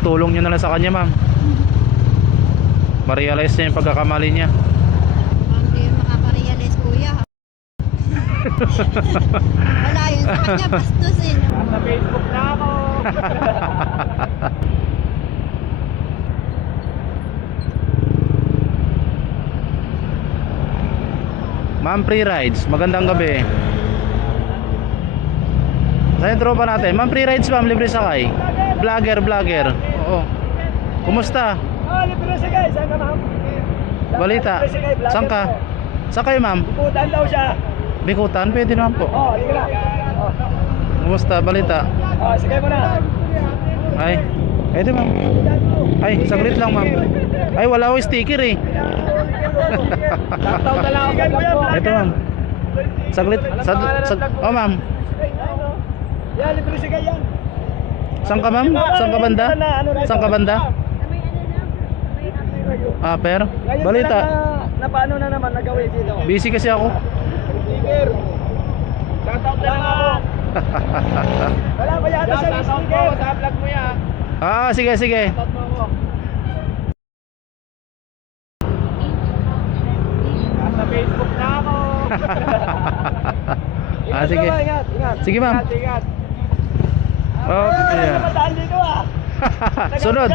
Tulong nyo na lang sa kanya, ma'am. Ma-realize niya yung pagkakamali niya. Hindi makaka-realize, kuya. Wala yun sa kanya, bastos eh. Sa Facebook na ako. Ma'am, free rides. Magandang gabi. Sa yung tropa natin. Ma'am, free rides, ma'am. Libre sakay. Vlogger. Oo. Kumusta? Libre siya guys. Saan ka ma'am? Balita. Saan ka? Saan kayo, ma'am? Bukutan daw siya. Bikutan? Pwede naman po. Hindi ka na. Kumusta? Balita. Sige mo na. Ay. Pwede, ma'am. Ay, saglit lang, ma'am. Ay, wala akong sticker eh. Shoutout na lang ako. Ito, ma'am. Saglit. Oh, ma'am. Yan, libre siya yan. Saan ka, ma'am? Saan ka banda? Saan ka banda? Per? Balita. Na paano na naman nagawin dito? Busy kasi ako. Sticker. Shoutout na lang ako. Wala ba yata sa sticker? Sa vlog mo yan. Sige. Shoutout mo ako. Sa Facebook na ako. Sige. Ingat. Sige, ma'am. Ingat. Okay. Namadaan dito ah. Sunod.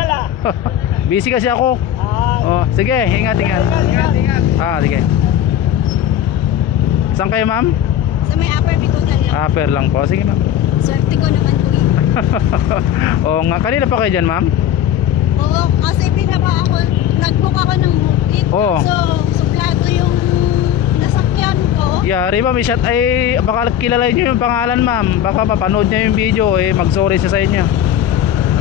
Busy kasi ako. Sige, ingat. Ingat. Sige. Saan kayo, ma'am? Sa may upper bikutan lang. Per lang po. Sige, ma'am. Swerte ko naman, kuya. Oo nga, kanina pa kayo dyan, ma'am? Oo, kasi pinapa ako, nag-book ako ng movie. Oo. So, suplado yung nasakyan ko. Yari, ma'am, ay baka kilala niyo yung pangalan, ma'am. Baka mapanood niya yung video, mag-sorry siya sa inyo.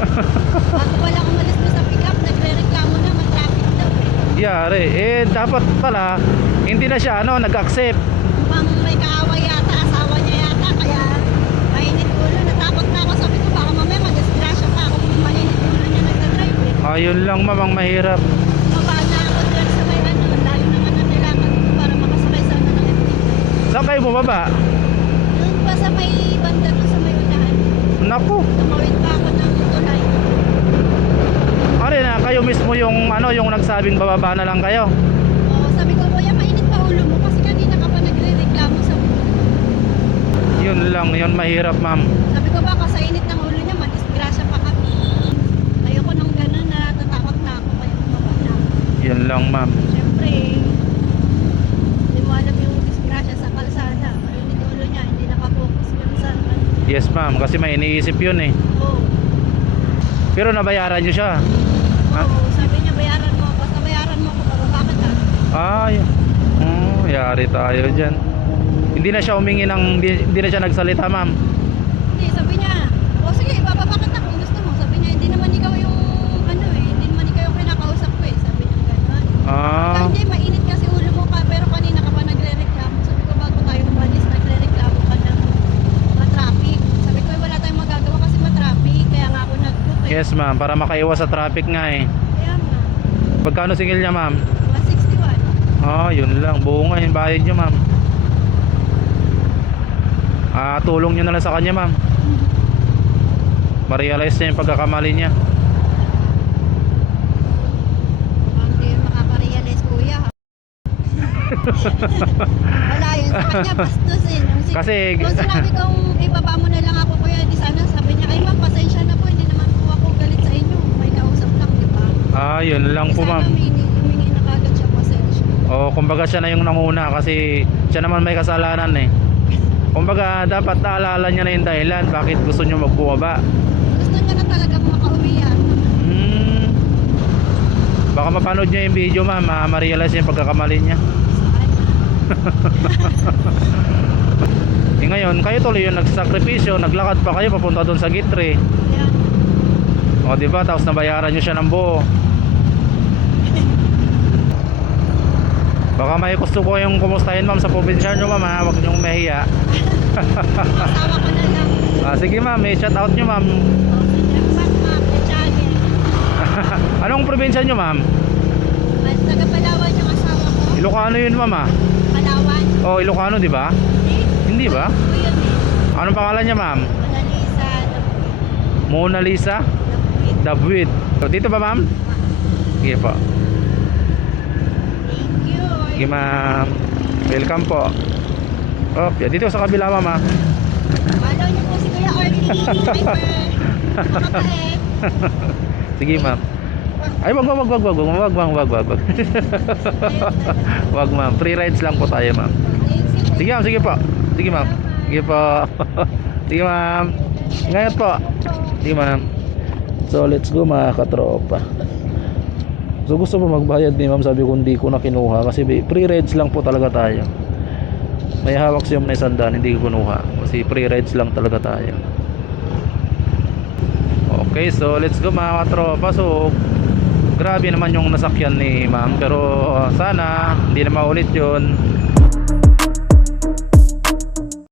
Bago pala umalis ko sa pick-up, nagre-reklamo na, matraffic daw eh. Yari, dapat pala hindi na siya nag-accept. Mukhang may kaaway yata, asawa niya yata, kaya mainit ulo. Natakot na ako, sabi ko baka mamaya madisgrasya pa ako kung mainit ulo niya nagdadrive eh. Ayun lang, ma'am, ang mahirap. Baba na ako dyan sa may layo naman ang kailangan ko para makasakay sana ng FT. Saan kayo bumaba? Doon pa sa may banda doon sa may unahan. Naku, Tumawid pa ako ng tulay. na kayo mismo yung yung nagsabing bababa na lang kayo. Oo, sabi ko, kuya, mainit pa ulo mo kasi kanina ka pa nagre-reklamo sa Yun lang, yun mahirap, ma'am. Sabi ko baka sa init ng ulo niya, madisgrasya pa kami. Ayoko nang gano'n, natatakot na ako kaya bumaba na ako. Yun lang, ma'am. Siyempre, hindi mo alam yung disgrasya sa kalsada. Mainit ulo niya, hindi nakapokus yun sa Yes, ma'am, kasi may iniisip yun eh. Oo. Pero nabayaran niyo siya. Oo, sabi niya bayaran mo, basta bayaran mo ako, bababa ka na. Yari tayo dyan. Hindi na siya humingi ng, hindi na siya nagsalita, ma'am. Hindi, sabi niya, o sige, bababa ka na kung gusto mo. Sabi niya, hindi naman ikaw yung, hindi naman ikaw yung kinakausap ko eh. Sabi niya gano'n. Hindi, mainit kasi ulo mo ka, pero kanina ka pa nagre-reklamo. Sabi ko, bago tayo umalis, nagre-reklamo ka ng traffic. Sabi ko, wala tayong magagawa kasi traffic, kaya nga ako nag-book eh. Yes, ma'am, para makaiwas sa traffic nga eh. Kaya nga, Pagkano singil niya, ma'am? 161. Yun lang, buo nga yung bayad niyo, ma'am. Tulong nyo na lang sa kanya, ma'am. Ma-realize niya yung pagkakamali niya. Hindi makaka-realize, kuya. Wala yun sa kanya, bastos eh. Kung sinabi kong ibaba mo na lang ako, kuya, di sana sabi niya, ay ma'am, pasensya na po, hindi naman po ako galit sa inyo. May kausap lang, di ba? Yun lang po, ma'am. Humingi na kagad siya pasensya. Kumbaga siya na yung nanguna kasi siya naman may kasalanan eh. Kumbaga dapat naalala niya na yung dahilan bakit gusto niyo magbumaba. Gusto niya na talagang makauwi yan. Baka mapanood niya yung video, ma'am, ma-realize niya yung pagkakamali niya. Ngayon, kayo tuloy yung nagsakripisyo, naglakad pa kayo papunta doon sa Gitre. Yeah. Diba? Tapos nabayaran niyo siya ng buo. Baka may gusto ko yung kumustahin, ma'am, sa probinsya nyo, ma'am, huwag niyong mahiya. Asawa ko na lang. Sige, ma'am, shout out nyo, ma'am. Anong probinsya nyo, ma'am? Taga Palawan yung asawa ko. Ilocano yun, ma'am, Palawan. Ilocano, di ba? Hindi ba? Ito yun eh. Anong pangalan niya, ma'am? Mona Lisa. Mona Lisa? Napuit. Dabwit. So, dito ba ma'am? Sige po. Thank you. Sige ma'am. Welcome po. Okay, dito sa kabila ma'am ha. Follow niyo po si Kuya Orly. Hyper. Makapait. Sige ma'am. Ay wag. Wag ma'am. Free rides lang po tayo ma'am. Sige ma'am, sige po. Sige ma'am. Sige po. Sige ma'am. Ingat po. Sige ma'am. So let's go mga katropa. So gusto po magbayad ni ma'am, sabi ko hindi ko na kinuha kasi free rides lang po talaga tayo. May hawak siya na 100, hindi ko kinuha kasi free rides lang talaga tayo. Okay, so let's go mga katropa. So grabe naman yung nasakyan ni ma'am, pero sana hindi na maulit yun.